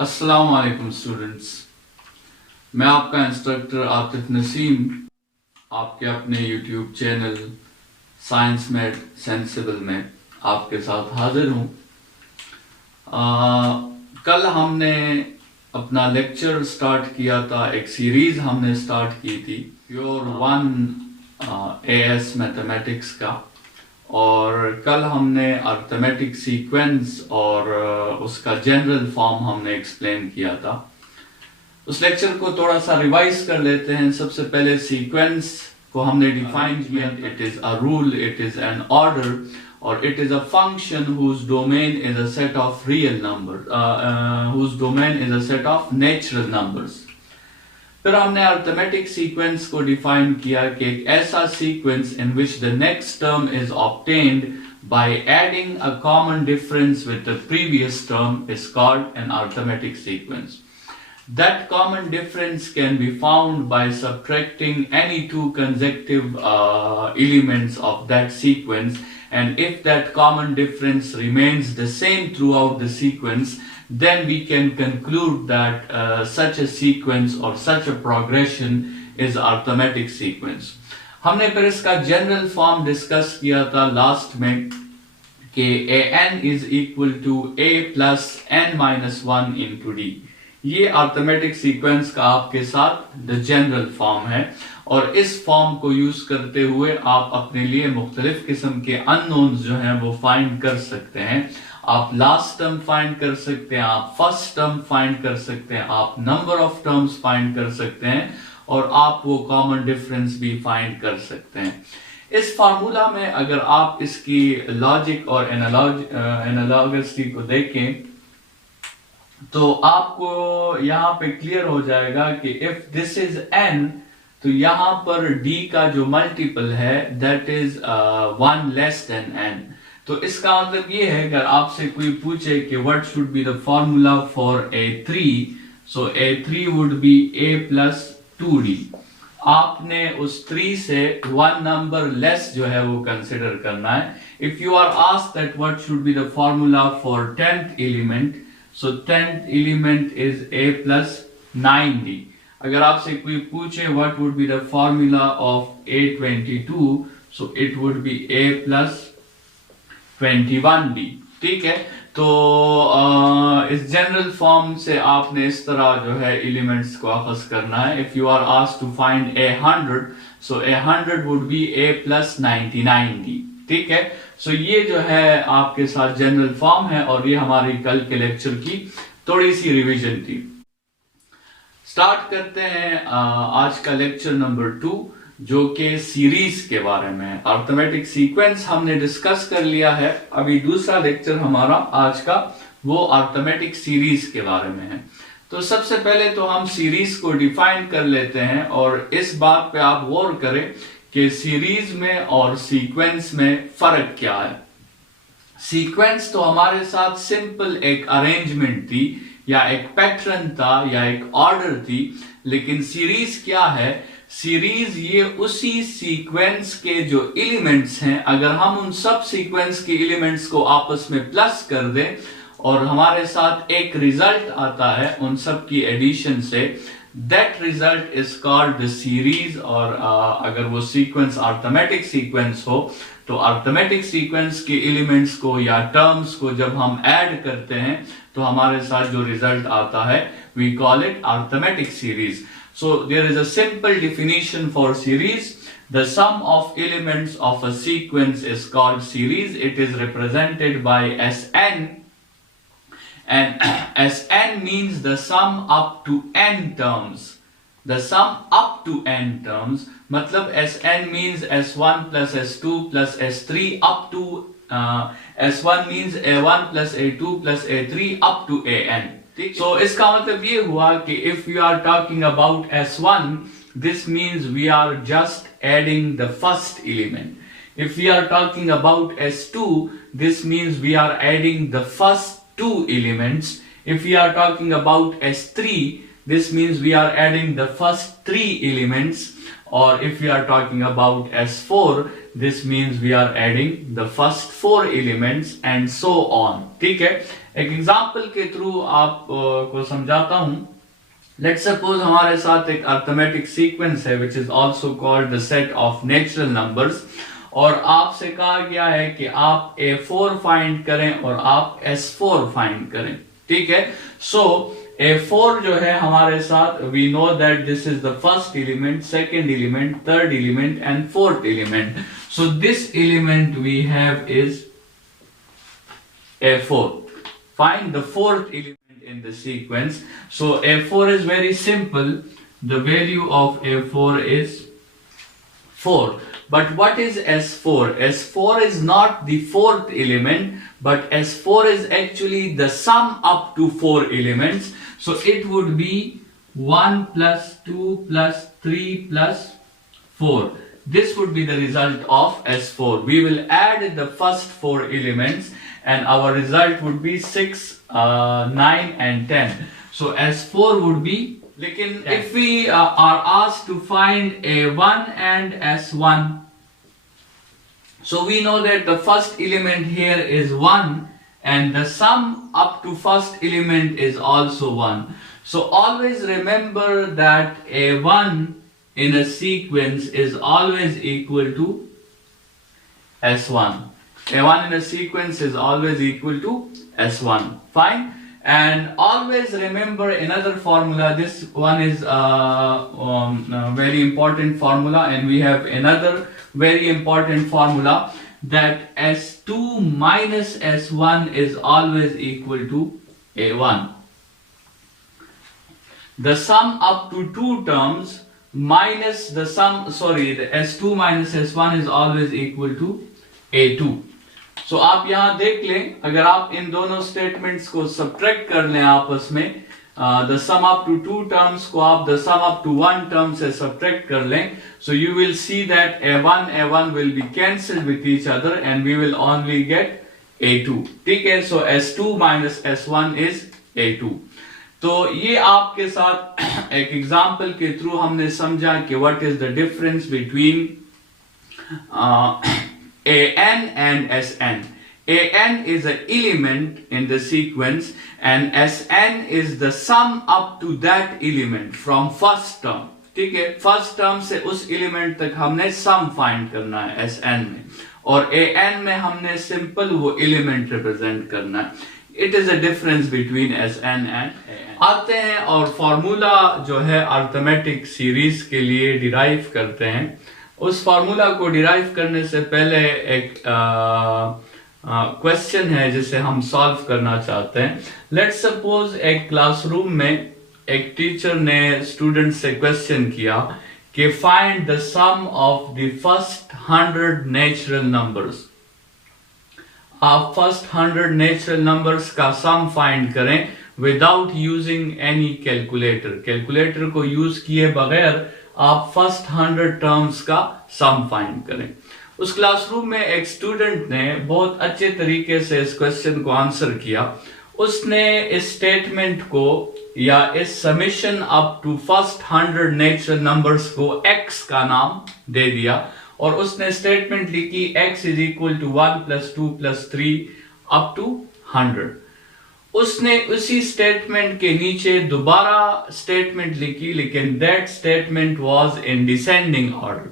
अस्सलाम वालेकुम स्टूडेंट्स, मैं आपका इंस्ट्रक्टर आतिफ नसीम आपके अपने YouTube channel science made sensible में आपके साथ हाजिर हूँ। कल हमने अपना लेक्चर स्टार्ट किया था, एक सीरीज़ हमने स्टार्ट की थी प्योर 1 AS मैथमेटिक्स का, और कल हमने अर्थमेटिक सीक्वेंस और उसका जनरल फॉर्म हमने एक्सप्लेन किया था। उस लेक्चर को थोड़ा सा रिवाइज कर लेते हैं। सबसे पहले सीक्वेंस को हमने डिफाइन किया, it is a rule, it is an order, और it is a function whose domain is a set of real number, whose domain is a set of natural numbers. फिर हमने अर्थमेटिक सीक्वेंस को डिफाइन किया कि एक ऐसा sequence in which the next term is obtained by adding a common difference with the previous term is called an arithmetic sequence. That common difference can be found by subtracting any two consecutive elements of that sequence, and if that common difference remains the same throughout the sequence, then we can conclude that such a sequence or such a progression is arithmetic sequence. हमने फिर इसका general form discuss किया था लास्ट में कि an is equal to a plus n minus 1 into d. ये arithmetic sequence का आपके साथ द जनरल फॉर्म है, और इस फॉर्म को यूज करते हुए आप अपने लिए मुख्तलिफ किस्म के अननोन्स जो हैं वो फाइंड कर सकते हैं। आप लास्ट टर्म फाइंड कर सकते हैं, आप फर्स्ट टर्म फाइंड कर सकते हैं, आप नंबर ऑफ टर्म्स फाइंड कर सकते हैं, और आप वो कॉमन डिफरेंस भी फाइंड कर सकते हैं। इस फार्मूला में अगर आप इसकी लॉजिक और एनालॉगसिटी को देखें तो आपको यहां पे क्लियर हो जाएगा कि इफ दिस इज n, तो यहां पर d का जो मल्टीपल है that is 1 less than n। तो इसका मतलब ये है, अगर आपसे कोई पूछे कि what should be the formula for a3, so a3 would be a plus 2d। आपने उस 3 से 1 नंबर लेस जो है वो कंसिडर करना है। If you are asked that what should be the formula for 10th element, so 10th element is a plus 9d. अगर आपसे कोई पूछे what would be the formula of a22, so it would be a plus 21d. ठीक है, तो इस general form से आपने इस तरह जो है एलिमेंट्स को अखज़ करना है। If you are asked to find a100, so a100 would be a plus 99d. ठीक है, सो ये जो है आपके साथ जनरल फॉर्म है, और ये हमारी कल के लेक्चर की थोड़ी सी रिवीजन थी। स्टार्ट करते हैं आज का लेक्चर नंबर 2, जो कि सीरीज के बारे में है। अर्थमेटिक सीक्वेंस हमने डिस्कस कर लिया है, अभी दूसरा लेक्चर हमारा आज का वो अर्थमेटिक सीरीज के बारे में है। तो सबसे पहले तो हम सीरीज को डिफाइन कर लेते हैं, और इस बात पे आप गौर करें कि सीरीज में और सीक्वेंस में फर्क क्या है। सीक्वेंस तो हमारे साथ सिंपल एक अरेंजमेंट थी, या एक पैटर्न था, या एक ऑर्डर थी, लेकिन सीरीज क्या है? सीरीज ये उसी सीक्वेंस के जो एलिमेंट्स हैं, अगर हम उन सब सीक्वेंस के एलिमेंट्स को आपस में प्लस कर दें और हमारे साथ एक रिजल्ट आता है उन सब की एडिशन से, that result is called the series. और अगर वो सीक्वेंस अर्थमेटिक सीक्वेंस हो तो अर्थमेटिक सीक्वेंस के एलिमेंट्स को या टर्म्स को जब हम ऐड करते हैं तो हमारे साथ जो रिजल्ट आता है we call it arithmetic series. So there is a simple definition for series. The sum of elements of a sequence is called series. It is represented by Sn, and Sn means the sum up to n terms. The sum up to n terms, मतलब Sn means S1 plus S2 plus S3 up to S1 means A1 plus A2 plus A3 up to An. So इसका मतलब ये हुआ कि if we are talking about S1, this means we are just adding the first element. If we are talking about S2, this means we are adding the first 2 elements. If we are talking about S3, this means we are adding the first 3 elements. Or if we are talking about S4, this means we are adding the first 4 elements, and so on. ठीक है, एक एग्जाम्पल के थ्रू आप को समझाता हूं. Let's suppose हमारे साथ एक अर्थमेटिक सीक्वेंस है which is also called the set of natural numbers, और आपसे कहा गया है कि आप A4 फाइंड करें और आप S4 फाइंड करें. ठीक है. सो A4 जो है हमारे साथ, we know that this is the first element, second element, third element and fourth element. So this element we have is A4. Find the fourth element in the sequence. So A4 is very simple. The value of A4 is 4. But what is S4? S4 is not the fourth element, but S4 is actually the sum up to 4 elements. So it would be 1 plus 2 plus 3 plus 4. This would be the result of S4. We will add the first 4 elements and our result would be 6, 9 and 10. So S4 would be, lekin if we are asked to find A1 and S1, so we know that the first element here is 1 and the sum up to first element is also 1. So always remember that A1 in a sequence is always equal to S1. A1 in a sequence is always equal to S1. Fine. And always remember another formula. This one is a very important formula, and we have another very important formula, that S2 minus S1 is always equal to A1. The sum up to two terms minus the sum, the S2 minus S1 is always equal to A2. So आप यहां देख लें, अगर आप इन दोनों स्टेटमेंट्स को सब्ट्रैक्ट कर लें आपस में, the sum up to two terms को आप the sum up to one term से सब्ट्रैक्ट कर लें, so you will see that A1 will be cancelled with each other and we will only get A2. ठीक है. So S2 minus S1 is A2. तो ये आपके साथ एक एग्जाम्पल के थ्रू हमने समझा कि what is the difference between AN and SN. AN is an element in the sequence and SN is the sum up to that element from first term. ठीक है. फर्स्ट टर्म से उस एलिमेंट तक हमने सम फाइंड करना है SN में, और AN में हमने सिंपल वो एलिमेंट रिप्रेजेंट करना है. It is a difference between SN and AN. आते हैं और फॉर्मूला जो है अर्थमेटिक सीरीज के लिए डिराइव करते हैं. उस फार्मूला को डिराइव करने से पहले एक क्वेश्चन है जिसे हम सॉल्व करना चाहते हैं. लेट्स सपोज एक क्लासरूम में एक टीचर ने स्टूडेंट से क्वेश्चन किया कि find the sum of the first 100 natural numbers. आप फर्स्ट 100 नेचुरल नंबर्स का सम फाइंड करें without using any calculator. Calculator को यूज किए बगैर आप फर्स्ट 100 टर्म्स का सम फाइंड करें. उस क्लासरूम में एक स्टूडेंट ने बहुत अच्छे तरीके से इस क्वेश्चन को आंसर किया. उसने इस स्टेटमेंट को या इस summation up to first 100 natural numbers को x का नाम दे दिया, और उसने स्टेटमेंट लिखी x is equal to 1 plus 2 plus 3 up to 100. उसने उसी स्टेटमेंट के नीचे दोबारा स्टेटमेंट लिखी, लेकिन that statement was in descending order.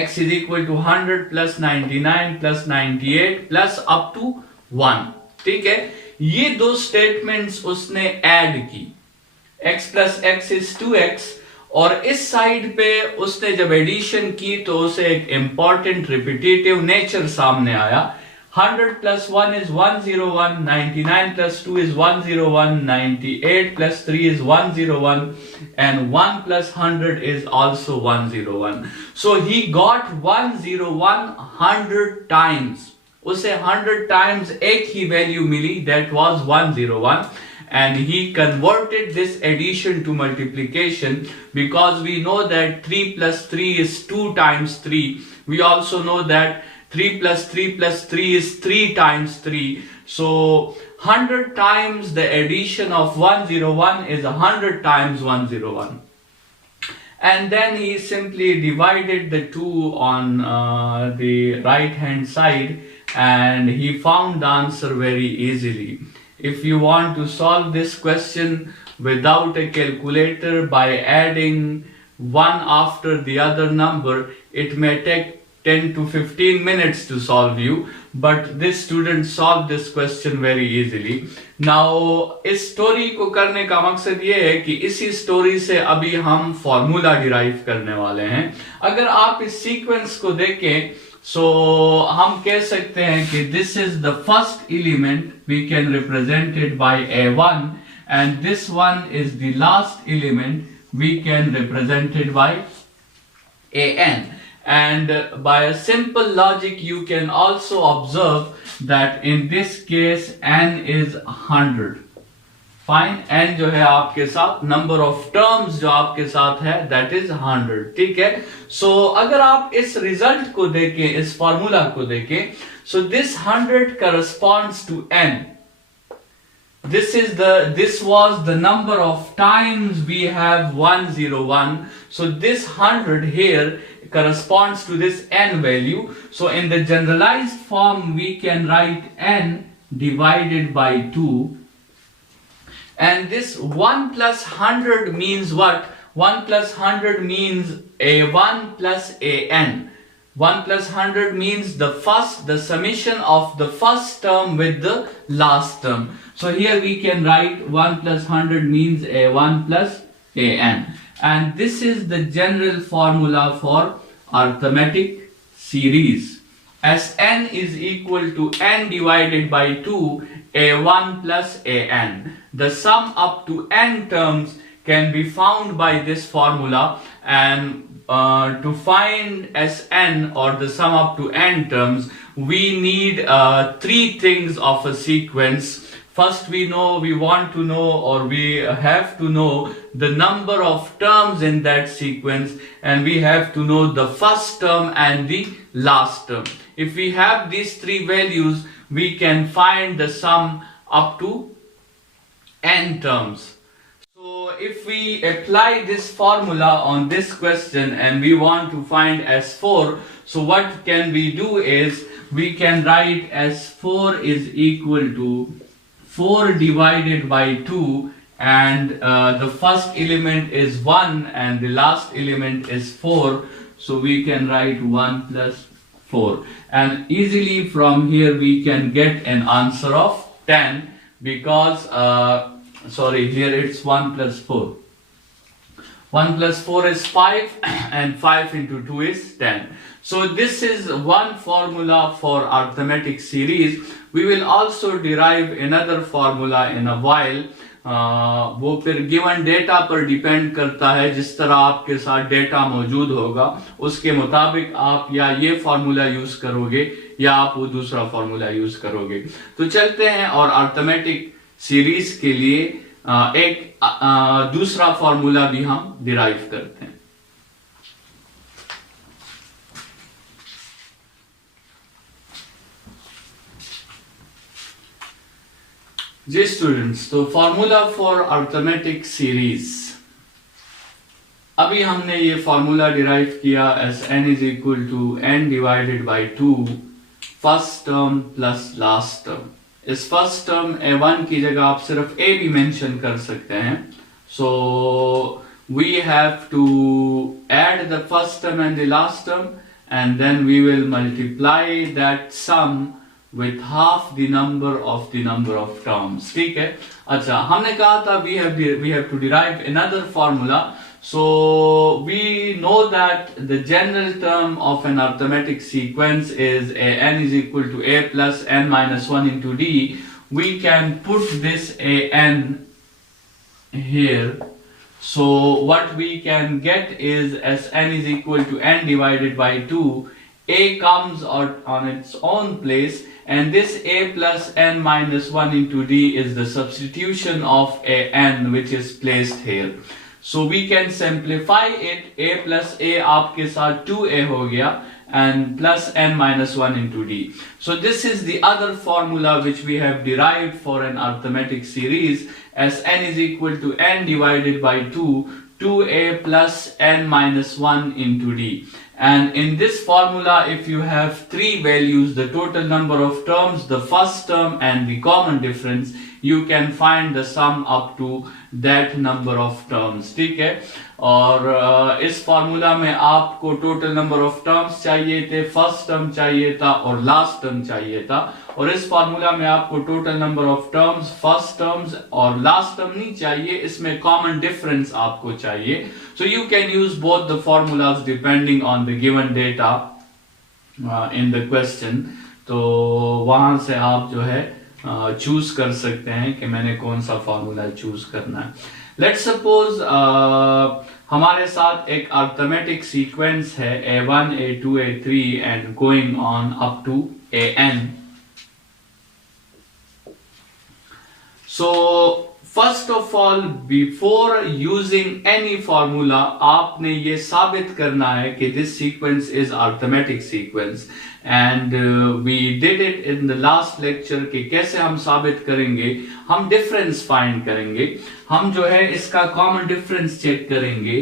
x is equal to 100 plus 99 plus 98 plus up to 1. ठीक है. ये दो स्टेटमेंट्स उसने ऐड की, x plus x is 2x, और इस साइड पे उसने जब एडिशन की तो उसे एक इंपॉर्टेंट रिपीटेटिव नेचर सामने आया. 100 plus 1 is 101, 99 plus 2 is 101, 98 plus 3 is 101, and 1 plus 100 is also 101. So he got 101 100 times. उसे 100 times एक ही वैल्यू मिली, that was 101, and he converted this addition to multiplication, because we know that 3 plus 3 is 2 times 3. We also know that 3 plus 3 plus 3 is 3 times 3. So 100 times the addition of 101 is 100 times 101. And then he simply divided the two on the right hand side, and he found the answer very easily. If you want to solve this question without a calculator by adding one after the other number, it may take 10 to 15 minutes to solve you, but this student solved this question very easily. Now इस स्टोरी को करने का मकसद ये है कि इसी स्टोरी से अभी हम फॉर्मूला डिराइव करने वाले हैं. अगर आप इस सीक्वेंस को देखें सो हम कह सकते हैं कि this is the first element, we can represent it by a1, and this one is the last element, we can represent it by an. And by a simple logic you can also observe that in this case n is 100. Fine, n जो है आपके साथ number of terms जो आपके साथ है that is 100. ठीक है. So अगर आप इस result को देखें, इस formula को देखें, so this 100 corresponds to n. This was the number of times we have 101. So this 100 here corresponds to this n value. So in the generalized form we can write n divided by 2. And this 1 plus 100 means what? 1 plus 100 means a1 plus an. 1 plus 100 means the summation of the first term with the last term. So here we can write 1 plus 100 means a1 plus an. And this is the general formula for arithmetic series. As n is equal to n divided by 2, a1 plus an. The sum up to n terms can be found by this formula, and to find Sn or the sum up to n terms, we need three things of a sequence. First we want to know, or we have to know the number of terms in that sequence, and we have to know the first term and the last term. If we have these three values, we can find the sum up to n terms. So if we apply this formula on this question and we want to find S4, so what can we do is we can write S4 is equal to 4 divided by 2, and the first element is 1 and the last element is 4, so we can write 1 plus 4, and easily from here we can get an answer of 10, because here it's 1 plus 4. 1 plus 4 is 5 and 5 into 2 is 10. So this is one formula for arithmetic series. We will also derive another formula in a while. वो फिर given data पर डिपेंड करता है. जिस तरह आपके साथ डेटा मौजूद होगा उसके मुताबिक आप या ये फार्मूला यूज करोगे या आप वो दूसरा फार्मूला यूज करोगे. तो चलते हैं और अरिथमेटिक सीरीज के लिए एक दूसरा फार्मूला भी हम डिराइव करते हैं. जी स्टूडेंट्स, तो फार्मूला फॉर अरिथमेटिक सीरीज. अभी हमने ये फार्मूला डिराइव किया as n is equal to n divided by 2 first term plus last term. इस फर्स्ट टर्म a1 की जगह आप सिर्फ a भी मेंशन कर सकते हैं. So we have to add the first term and the last term, and then we will multiply that sum with half the number of terms. ठीक है. अच्छा, हमने कहा था we have to derive another formula. So we know that the general term of an arithmetic sequence is n is equal to a plus n minus 1 into d. We can put this an here. So what we can get is as n is equal to n divided by 2, a comes out on its own place, and this a plus n minus 1 into d is the substitution of a n which is placed here. So we can simplify it. A plus a आपके साथ 2a हो गया and plus n minus 1 into d. So this is the other formula which we have derived for an arithmetic series as n is equal to n divided by 2, 2a plus n minus 1 into d. And in this formula, if you have three values, the total number of terms, the first term and the common difference, you can find the sum up to that number of terms. ठीक है, और इस फॉर्मूला में आपको total number of terms चाहिए थे, first term चाहिए था और लास्ट टर्म चाहिए था, और इस फॉर्मूला में आपको total number of terms, first terms और लास्ट टर्म नहीं चाहिए, इसमें कॉमन डिफरेंस आपको चाहिए. So you can use both the formulas depending on the given data in the question. तो वहां से आप जो है चूज कर सकते हैं कि मैंने कौन सा फॉर्मूला चूज करना है. लेट्स सपोज हमारे साथ एक अर्थमेटिक सीक्वेंस है A1, A2, A3 and going on up to AN. So first of all, before using any formula, आपने ये साबित करना है कि this sequence is arithmetic sequence, and we did it in the last lecture कि कैसे हम साबित करेंगे. हम difference find करेंगे, हम जो है इसका common difference check करेंगे.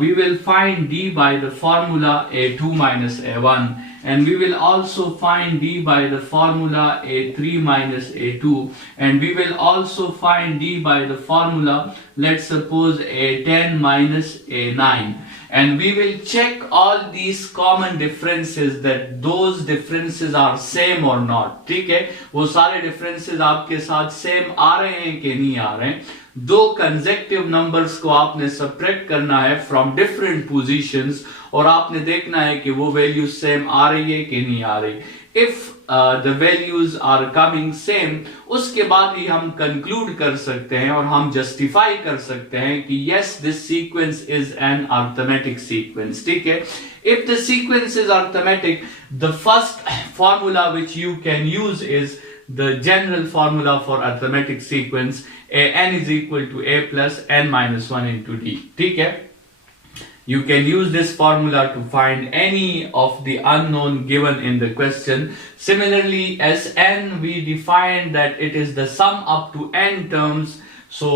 We will find D by the formula A2 minus A1, and we will also find D by the formula A3 minus A2, and we will also find D by the formula, let's suppose A10 minus A9, and we will check all these common differences, that those differences are same or not. ठीक है, वो सारे differences आपके साथ same आ रहे हैं कि नहीं आ रहे हैं. दो कंसेक्टिव नंबर्स को आपने सब्ट्रैक्ट करना है फ्रॉम डिफरेंट पोजीशंस, और आपने देखना है कि वो वैल्यूज सेम आ रही है कि नहीं आ रही. If the values are coming same, उसके बाद ही हम कंक्लूड कर सकते हैं और हम जस्टिफाई कर सकते हैं कि yes, this sequence is an arithmetic sequence. ठीक है, if the sequence is arithmetic, the first formula which you can use is the general formula for arithmetic sequence, an is equal to a plus n minus 1 into d. ठीक है, you can use this formula to find any of the unknown given in the question. Similarly, as n, we define that it is the sum up to n terms. So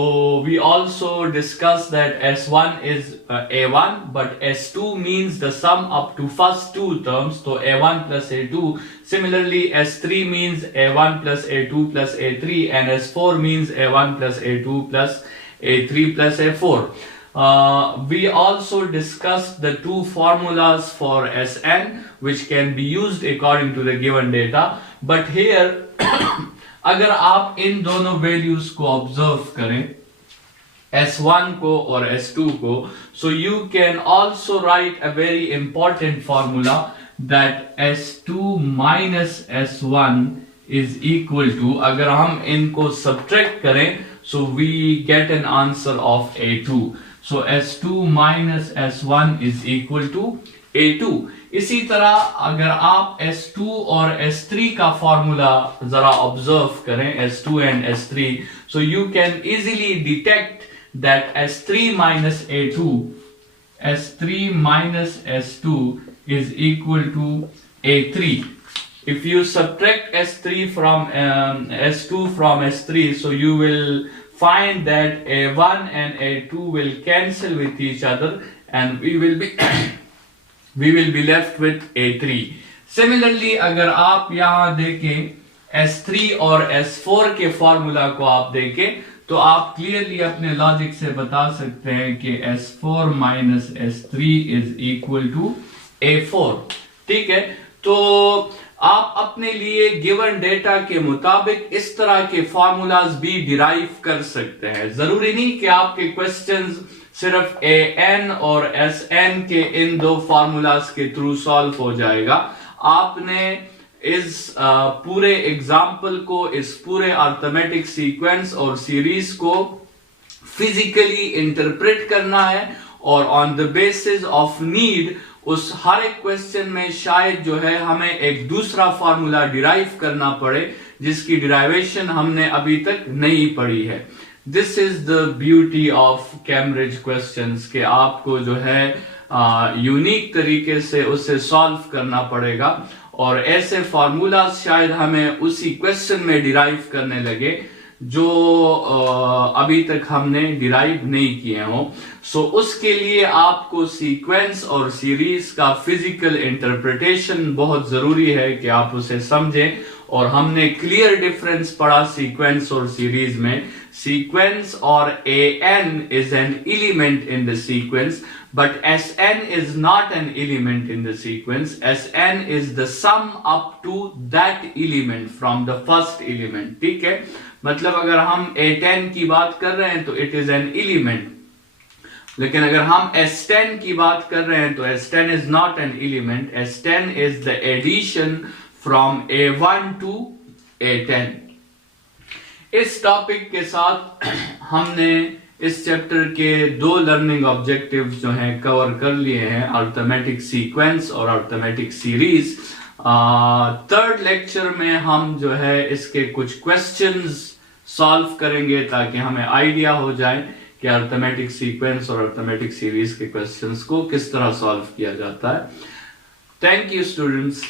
we also discussed that S1 is A1, but S2 means the sum up to first two terms, so A1 plus A2. Similarly, S3 means A1 plus A2 plus A3, and S4 means A1 plus A2 plus A3 plus A4. We also discussed the two formulas for Sn, which can be used according to the given data, but here अगर आप इन दोनों वैल्यूज को ऑब्जर्व करें, S1 को और S2 को, so you can also write a very important formula that S2 minus S1 is equal to, अगर हम इनको subtract करें, so we get an answer of A2. So S2 minus S1 is equal to A2. इसी तरह अगर आप S2 और S3 का फॉर्मूला जरा ऑब्जर्व करें, S2 and S3, so you can easily detect that S3 minus S2 is equal to A3. If you subtract S2 from S3, so you will find that A1 and A2 will cancel with each other, and we will be left with A3. Similarly, अगर आप यहाँ देखें S3 और S4 के फॉर्मूला को आप देखें, तो आप क्लियरली अपने लॉजिक से बता सकते हैं कि S4 minus S3 is equal to A4. ठीक है, तो आप अपने लिए गिवन डेटा के मुताबिक इस तरह के फॉर्मूलाज भी डिराइव कर सकते हैं. जरूरी नहीं कि आपके क्वेश्चंस सिर्फ an और sn के इन दो फॉर्मूलाज के थ्रू सॉल्व हो जाएगा. आपने इस पूरे एग्जाम्पल को, इस पूरे अर्थमेटिक सीक्वेंस और सीरीज को फिजिकली इंटरप्रेट करना है, और on the basis of need उस हर एक क्वेश्चन में शायद जो है हमें एक दूसरा फॉर्मूला डिराइव करना पड़े जिसकी डिराइवेशन हमने अभी तक नहीं पढ़ी है. This is the beauty of Cambridge questions कि आपको जो है यूनिक तरीके से उसे सॉल्व करना पड़ेगा, और ऐसे फॉर्मूला शायद हमें उसी क्वेश्चन में डिराइव करने लगे जो अभी तक हमने डिराइव नहीं किए हों। सो उसके लिए आपको सीक्वेंस और सीरीज का फिजिकल इंटरप्रिटेशन बहुत जरूरी है कि आप उसे समझें। और हमने क्लियर डिफरेंस पढ़ा सीक्वेंस और सीरीज में। सीक्वेंस और an is an element in the sequence, but Sn is not an element in the sequence. Sn is the sum up to that element from the first element। ठीक है, मतलब अगर हम A10 की बात कर रहे हैं तो it is an element, लेकिन अगर हम S10 की बात कर रहे हैं तो S10 is not an element। S10 is the addition from A1 to A10। इस टॉपिक के साथ हमने इस चैप्टर के 2 लर्निंग ऑब्जेक्टिव्स जो हैं कवर कर लिए हैं, अर्थमेटिक सीक्वेंस और अर्थमेटिक सीरीज। थर्ड लेक्चर में हम जो है इसके कुछ क्वेश्चंस सॉल्व करेंगे ताकि हमें आइडिया हो जाए कि अर्थमेटिक सीक्वेंस और अर्थमेटिक सीरीज के क्वेश्चंस को किस तरह सॉल्व किया जाता है। Thank you students.